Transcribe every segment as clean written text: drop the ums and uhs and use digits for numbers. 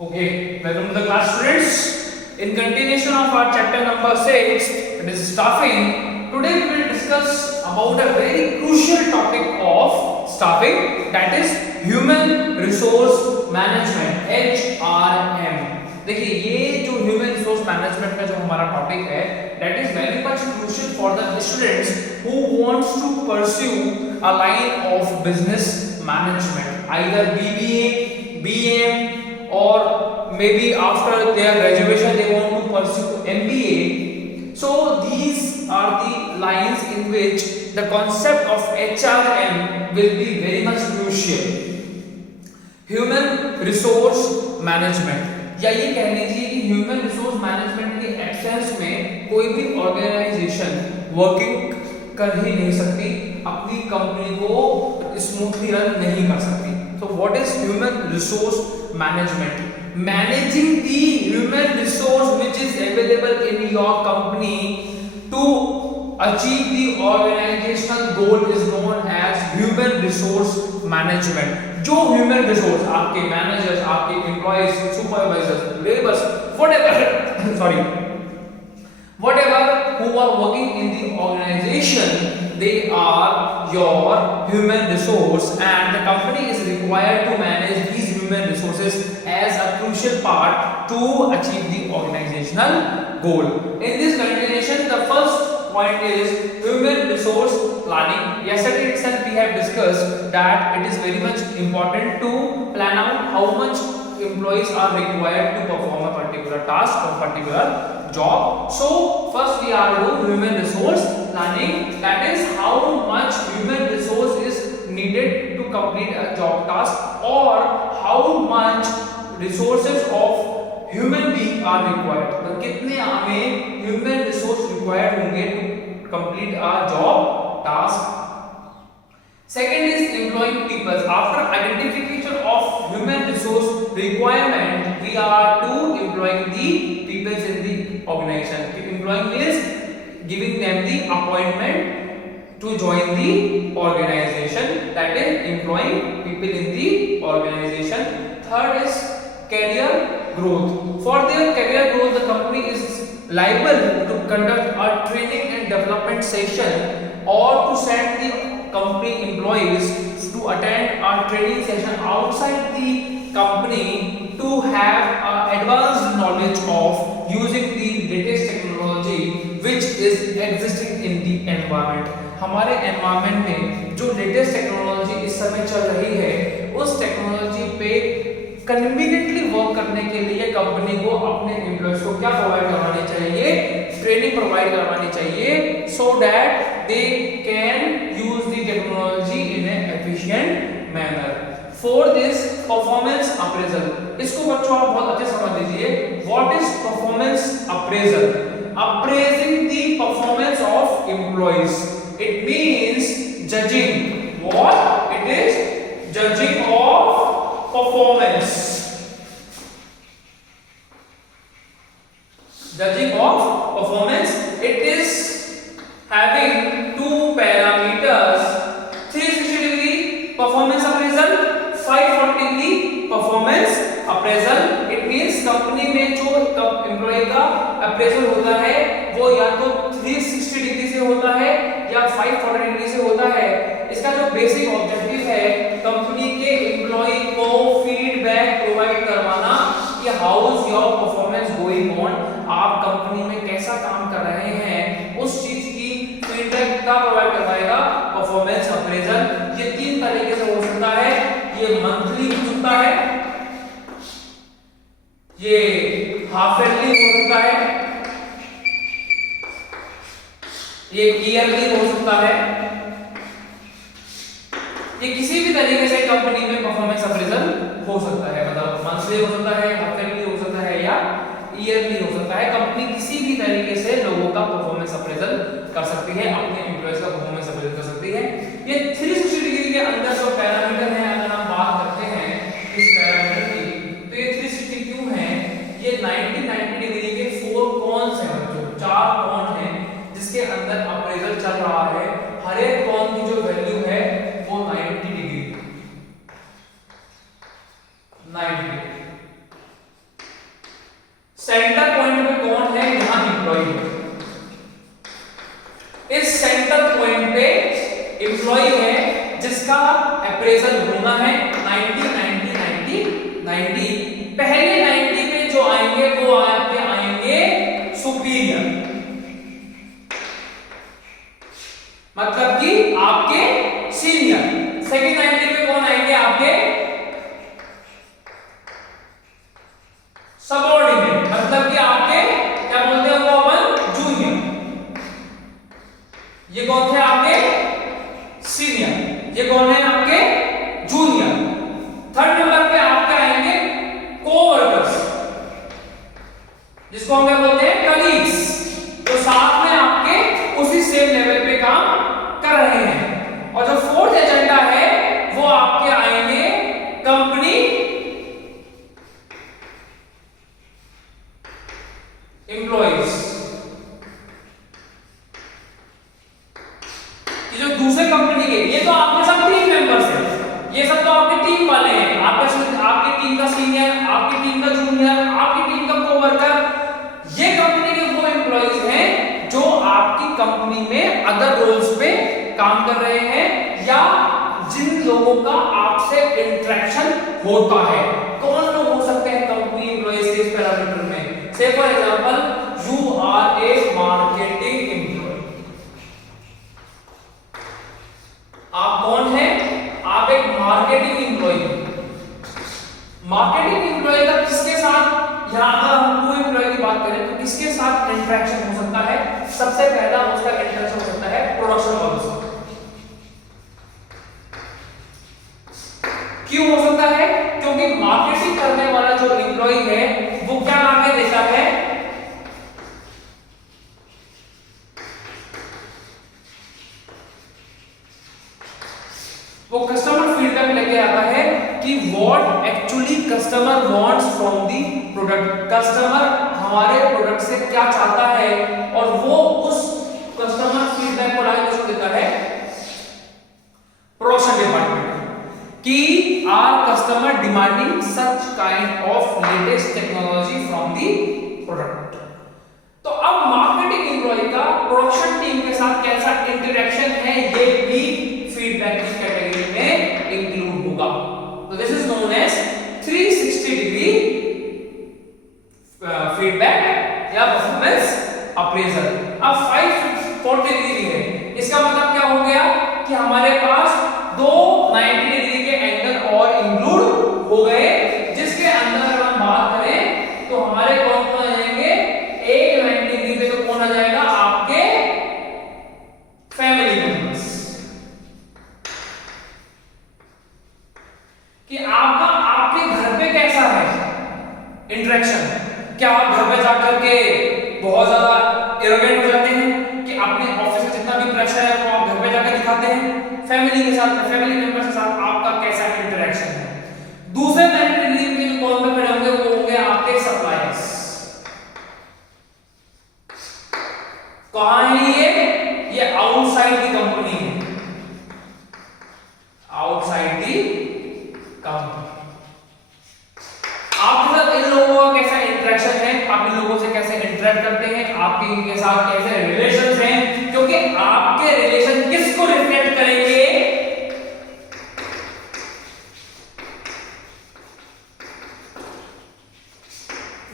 Okay, welcome to the class, students. In continuation of our chapter number 6, that is staffing, today we will discuss about a very crucial topic of staffing, that is human resource management, HRM. देखिए ये जो human resource management का जो हमारा topic है, that is very much crucial for the students who wants to pursue a line of business management, either BBA, BM, or maybe after their graduation they want to pursue MBA. So these are the lines in which the concept of HRM will be very much crucial. Human resource management, या ये कह लीजिए कि human resource management के absence में कोई भी organisation working कर ही नहीं सकती, अपनी कंपनी को स्मूथली रन नहीं कर सकती. So what is human resource management? Managing the human resource which is available in your company to achieve the organizational goal is known as human resource management. जो human resource आपके managers, आपके employees, supervisors, laborers, whatever who are working in the organization, they are your human resource, and the company is required to manage these human resources as a crucial part to achieve the organizational goal. In this continuation, the first point is human resource planning. Yesterday itself we have discussed that it is very much important to plan out how much employees are required to perform a particular task or particular job. So first we are to human resource planning, that is how much human resource is needed to complete a job task, or how much resources of human being are required. तो कितने हमें human resource required होंगे to complete a job task. Second is employing people. After identification of human resource requirement, we are to employing the people in the organization. Employing means giving them the appointment to join the organization, that is employing people in the organization. Third is career growth. For their career growth, the company is liable to conduct a training and development session, or to send the company employees to attend a training session outside the company to have advanced knowledge of using the latest technology which is existing in the environment. हमारे environment में जो latest technology इस समय चल रही है, उस technology पे कन्वीनियंटली वर्क करने के लिए कंपनी को अपने एम्प्लॉयज को क्या प्रोवाइड करवानी चाहिए? ट्रेनिंग प्रोवाइड करवानी चाहिए, so that they can use the technology in an efficient manner. Fourth is performance appraisal. इसको बच्चों आप बहुत अच्छे समझ लीजिए. What is performance appraisal? Appraising the performance of employees. It means judging. What? It is judging of performance. Judging of performance. It is having two parameters: 360 degree performance appraisal, 540 degree performance appraisal. It means company में जो employ का appraisal होता है वो या तो 360 degree से होता है या 540 डिग्री से होता है. इसका जो बेसिक ऑब्जेक्टिव है कंपनी के एम्प्लॉय को फीडबैक प्रोवाइड करवाना कि how is your performance going on, आप कंपनी में कैसा काम कर रहे हैं, उस चीज की फीडबैक का प्रोवाइड करवाएगा परफॉर्मेंस अप्रेजल. ये तीन तरीके से हो सकता है. ये मंथली हो सकता है, ये हाफ ईयरली हो सकता है, ये ईयरली हो सकता है. ये किसी भी तरीके से कंपनी में परफॉर्मेंस अप्रेजल हो सकता है, मतलब मंथली हो सकता है, हाफ ईयरली हो सकता है या ईयरली हो सकता है. कंपनी किसी भी तरीके से लोगों का परफॉर्मेंस अप्रेजल कर सकती है, अपने एम्प्लॉयज का परफॉर्मेंस अप्रेजल कर सकती है. ये 360 डिग्री के अंदर जो पैरामीटर है, अगर हम बात करते हैं इस पैरामीटर की, तो ये 360 क्यों है? ये 90 डिग्री के 4 कॉन्स हैं बच्चों, 4 कॉन हैं जिसके अंदर अप्रेजल चल रहा है. हर एक कॉन की जो वैल्यू है वो 90 डिग्री. अप्रेजल होना है 90 90 90 90। पहले 90 में जो आएंगे वो आपके आएंगे सुपीरियर, मतलब कि आपके सीनियर। सेकंड 90 में कौन आएंगे आपके सबऑर्डिनेट, मतलब कि आपके क्या बोलते हैं वो अपन जूनियर। ये कौन थे आपके सीनियर, ये कौन है आपके जूनियर। थर्ड नंबर पे आपके आएंगे कोवर्कर्स, जिसको हम क्या बोलते हैं कलीग्स, तो साथ में आपके उसी सेम लेवल पे काम कर रहे हैं। और जो फोर्थ एजेंडा है वो आपके आएंगे कंपनी एम्प्लॉइज। ये जो दूसरे कंपनी के, ये तो आपके सब टीम मेंबर्स हैं, ये सब तो आपके टीम वाले हैं, आपकी टीम का सीनियर, आपकी टीम का जूनियर, आपकी टीम का कोवर्कर। ये कंपनी के वो एम्प्लॉइज हैं जो आपकी कंपनी में अदर रोल्स पे काम कर रहे हैं या जिन लोगों का आपसे इंटरेक्शन होता है। कौन लोग हो सकते हैं कंपनी एम्प्लॉइज के इस पैरामीटर में? से for example you are a marketing employ. आप कौन हैं? आप एक मार्केटिंग एम्प्लॉय। मार्केटिंग एम्प्लॉय का किसके साथ, यहां अगर हम को एम्प्लॉय की बात करें तो किसके साथ इंटरेक्शन हो सकता है? सबसे पहला उसका इंटरेक्शन हो सकता है प्रोडक्शन वालों से। क्यों हो सकता है? क्योंकि मार्केटिंग करने वाला जो एम्प्लॉय है वो क्या आगे देता है? वो कस्टमर फीडबैक लेके आता है कि what actually customer wants from the product. Customer हमारे प्रोडक्ट से क्या चाहता है, और वो उस कस्टमर फीडबैक को आगे किसको देता है? Production department. कि our customer demanding such kind of latest technology from the product. तो अब मार्केटिंग एम्प्लॉय का प्रोडक्शन टीम के साथ कैसा इंटरेक्शन है, ये भी फीडबैक की कैटेगरी में इंक्लूड होगा। तो this is known as 360 degree feedback या परफॉर्मेंस अप्रेजल। अब 540 डिग्री है, इसका मतलब क्या हो गया कि हमारे पास दो 90 डिग्री के एंगल और इंक्लूड हो गए, जिसके अंदर अगर हम बात करें तो हमारे कौन कौन आ जाएंगे? एक 90 डिग्री पे तो कौन आ जाएगा? आपके फैमिली मेंबर्स। कि आपके घर पे कैसा है इंटरेक्शन? क्या आप घर पे जाकर के बहुत ज्यादा एरोगेंट हो जाते हैं कि अपने ऑफिस में जितना भी प्रेशर है वो आप घर पे जाकर दिखाते हैं? फैमिली के साथ, फैमिली मेंबर्स के साथ आपका कैसा इंटरेक्शन है? दूसरे 90 डिग्री में जो कौन पे खड़े होंगे वो होंगे आपके सप्लायर्स। कहां है ये आउटसाइड दी कंपनी है, आउटसाइड दी कंपनी। आपके साथ इन लोगों का कैसा इंटरेक्शन है, आप इन लोगों से कैसे इंटरेक्ट करते हैं, आपके इनके साथ कैसे रिलेशंस हैं, क्योंकि आपके रिलेशन किसको रिफ्लेक्ट करेंगे?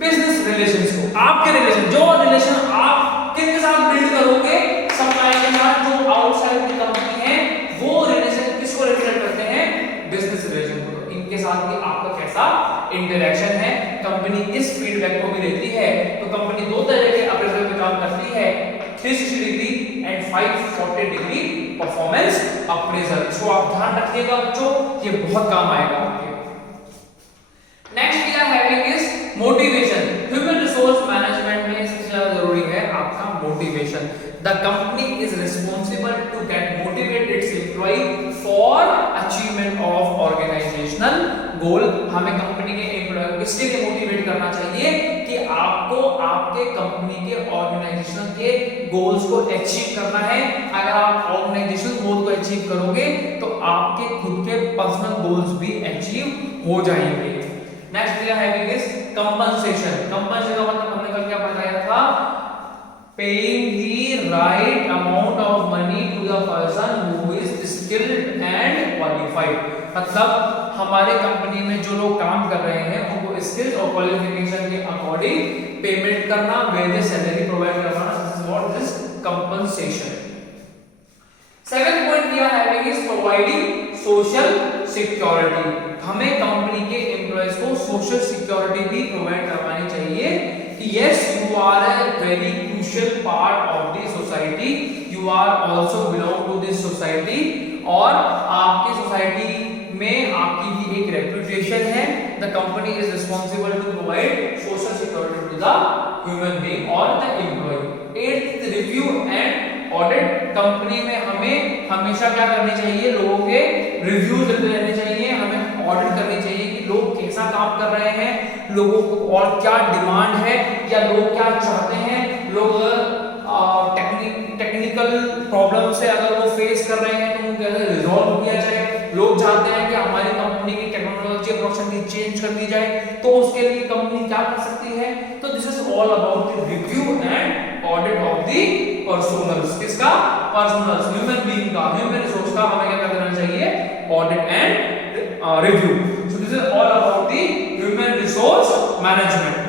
बिजनेस रिलेशंस को। आपके रिलेशन, जो रिलेशन आप किसके साथ बिल्ड करोगे? सप्लायर के साथ। जो आउटसाइड की कंपनी है वो रिलेशन किसको रिफ्लेक्ट करते हैं? बिजनेस रिलेशन को। इनके साथ भी आपका कैसा इंटरेक्शन है? कंपनी इस फीडबैक को भी देती है। तो कंपनी दो तरह के अप्रेजल पे काम करती है, 360 degree and 540 degree performance appraisal. So आप ध्यान रखिएगा बच्चों, ये बहुत काम आएगा आपके। Next we are having is motivation. Human resource management में सबसे ज्यादा जरूरी है आपका motivation. The company is responsible to get motivate its employ for achievement of organisational goal. हमें कंपनी के एम्प्लॉय को किसके लिए मोटिवेट करना चाहिए? कि आपको आपके कंपनी के ऑर्गेनाइजेशन के गोल्स को अचीव करना है। अगर आप ऑर्गेनाइजेशनल गोल को अचीव करोगे तो आपके खुद के पर्सनल गोल्स भी अचीव हो जाएंगे। Next we are having is compensation. Compensation का मतलब हमने कल क्या बताया था? Paying the right amount of money to the person who is skilled and qualified. मतलब हमारे कंपनी में जो लोग काम कर रहे हैं उनको स्किल्स और क्वालिफिकेशन के अकॉर्डिंग पेमेंट करना, वेजेस सैलरी प्रोवाइड करना, this is what this compensation. Seventh point we are having is providing social security. हमें कंपनी के एम्प्लॉयज को सोशल सिक्योरिटी भी प्रोवाइड करवानी चाहिए कि yes you are a very crucial part of the society, you are also belong to this society, और आपकी society में आपकी भी एक रेपुटेशन है। The company is responsible to provide social security to the human being और the employ. Eighth, review and audit. Company में हमें हमेशा क्या करनी चाहिए, लोगों के रिव्यूज लेते रहने चाहिए, हमें ऑडिट करनी चाहिए कि लोग कैसा काम कर रहे हैं, लोगों को और क्या डिमांड है या लोग क्या चाहते हैं, लोग टेक्निकल प्रॉब्लम से अगर वो फेस कर रहे हैं तो उनको कैसे रिजॉल्व किया जाए। लोग चाहते हैं कि हमारी कंपनी की टेक्नोलॉजी प्रोडक्शन की चेंज कर दी जाए, तो उसके लिए कंपनी क्या कर सकती है। तो this is all about the review and audit of the personnels. किसका? पर्सोनल्स, ह्यूमन बीइंग का, ह्यूमन रिसोर्स का हमें क्या करना चाहिए, audit and review. So this is all about the human resource management.